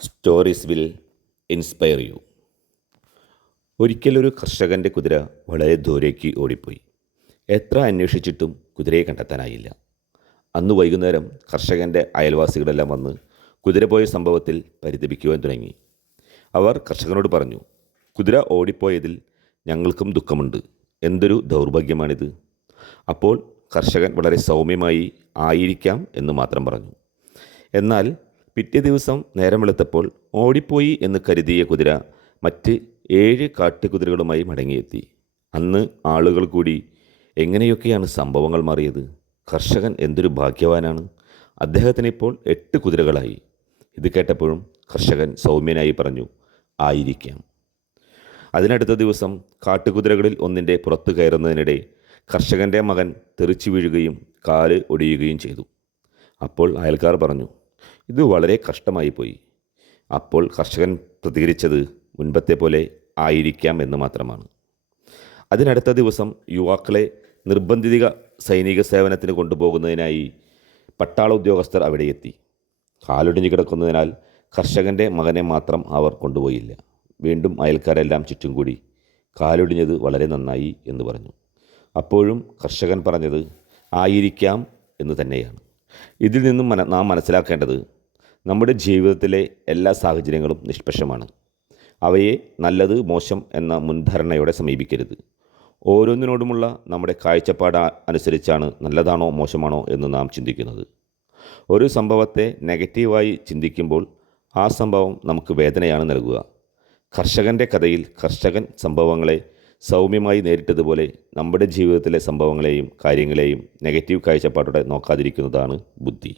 Stories will inspire you ഒരിക്കലൊരു കർഷകന്റെ കുതിര വളരെ ദൂരേക്ക് ഓടിപ്പോയി. എത്ര അന്വേഷിച്ചിട്ടും കുതിരയെ കണ്ടെത്താനായില്ല. അന്ന് വൈകുന്നേരം കർഷകന്റെ അയൽവാസികളെല്ലാം വന്ന് കുതിര പോയ സംഭവത്തിൽ പരിതപിക്കുവാൻ തുടങ്ങി. അവർ കർഷകനോട് പറഞ്ഞു കുതിര ഓടിപ്പോയതിൽ ഞങ്ങൾക്കും ദുഃഖമുണ്ട്. എന്തൊരു ദൗർഭാഗ്യമാണിത്. അപ്പോൾ കർഷകൻ വളരെ സൗമ്യമായി ആയിരിക്കാം എന്ന് മാത്രം പറഞ്ഞു. എന്നാൽ പിറ്റേ ദിവസം നേരം വെളുത്തപ്പോൾ ഓടിപ്പോയി എന്ന് കരുതിയ കുതിര മറ്റ് ഏഴ് കാട്ടുകുതിരകളുമായി മടങ്ങിയെത്തി. അന്ന് ആളുകൾ കൂടി എങ്ങനെയൊക്കെയാണ് സംഭവങ്ങൾ മാറിയത്? കർഷകൻ എന്തൊരു ഭാഗ്യവാനാണ്? അദ്ദേഹത്തിന് ഇപ്പോൾ എട്ട് കുതിരകളായി ഇത് കേട്ടപ്പോഴും കർഷകൻ സൗമ്യനായി പറഞ്ഞു ആയിരിക്കാം. അതിനടുത്ത ദിവസം കാട്ടുകുതിരകളിൽ ഒന്നിന്റെ പുറത്തു കയറുന്നതിനിടെ കർഷകന്റെ മകൻ തെറിച്ചു വീഴുകയും കാൽ ഒടിയുകയും ചെയ്തു. അപ്പോൾ അയൽക്കാർ പറഞ്ഞു ഇത് വളരെ കഷ്ടമായി പോയി. അപ്പോൾ കർഷകൻ പ്രതികരിച്ചത് മുൻപത്തെ പോലെ ആയിരിക്കാം എന്ന് മാത്രമാണ്. അതിനടുത്ത ദിവസം യുവാക്കളെ നിർബന്ധിത സൈനിക സേവനത്തിന് കൊണ്ടുപോകുന്നതിനായി പട്ടാള ഉദ്യോഗസ്ഥർ അവിടെ എത്തി. കാലൊടിഞ്ഞു കിടക്കുന്നതിനാൽ കർഷകന്റെ മകനെ മാത്രം അവർ കൊണ്ടുപോയില്ല. വീണ്ടും അയൽക്കാരെല്ലാം ചുറ്റും കൂടി കാലൊടിഞ്ഞത് വളരെ നന്നായി എന്ന് പറഞ്ഞു. അപ്പോഴും കർഷകൻ പറഞ്ഞത് ആയിരിക്കാം എന്ന് തന്നെയാണ്. ഇതിൽ നിന്നും മന നാം മനസ്സിലാക്കേണ്ടത് നമ്മുടെ ജീവിതത്തിലെ എല്ലാ സാഹചര്യങ്ങളും നിഷ്പക്ഷമാണ്. അവയെ നല്ലത് മോശം എന്ന മുൻധാരണയോടെ സമീപിക്കരുത്. ഓരോന്നിനോടുമുള്ള നമ്മുടെ കാഴ്ചപ്പാട് അനുസരിച്ചാണ് നല്ലതാണോ മോശമാണോ എന്ന് നാം ചിന്തിക്കുന്നത്. ഒരു സംഭവത്തെ നെഗറ്റീവായി ചിന്തിക്കുമ്പോൾ ആ സംഭവം നമുക്ക് വേദനയാണ് നൽകുക. കർഷകന്റെ കഥയിൽ കർഷകൻ സംഭവങ്ങളെ സൗമ്യമായി നേരിട്ടതുപോലെ നമ്മുടെ ജീവിതത്തിലെ സംഭവങ്ങളെയും കാര്യങ്ങളെയും നെഗറ്റീവ് കാഴ്ചപ്പാടോടെ നോക്കാതിരിക്കുന്നതാണ് ബുദ്ധി.